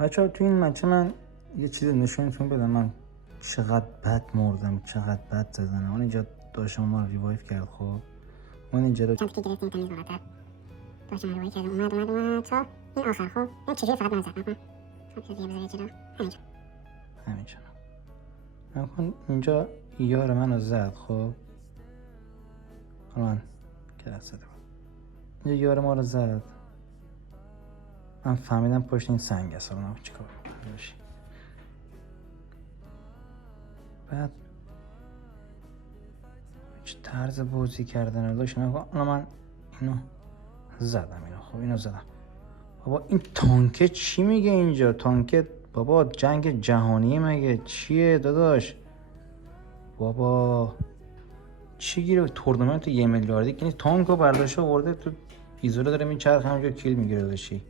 بچه‌ها تو این مچه من یه چیزی نشونتون بدم. من چقدر بد مردم، چقدر بد زدنم. اون اینجا داشتم ما رو ریوایو کرد. خب اون اینجا رو چند تیکه گرفتیم تمیز راحت‌تر داشتم روی کردم اومد تا این آخر. خب این چجوری فقط من زدم خب دیگه بذارید جلو همینجا نکن. اینجا یار منو زد. خب من که زده بود اینجا یار ما رو زد. من فهمیدم پشت این سنگ است. الان چیکار کنم؟ بعد چه طرز بازی کردن رو داشت. الان من اینو زدم. خب اینو زدم. بابا این تانکه چی میگه اینجا؟ تانکه بابا جنگ جهانی مگه چیه داداش؟ بابا چی گیره تورنمنت 1 میلیاردی که تانکو برداشته آورده تو ایزوله داره میچرخه همونجا کیل میگیره داشتی.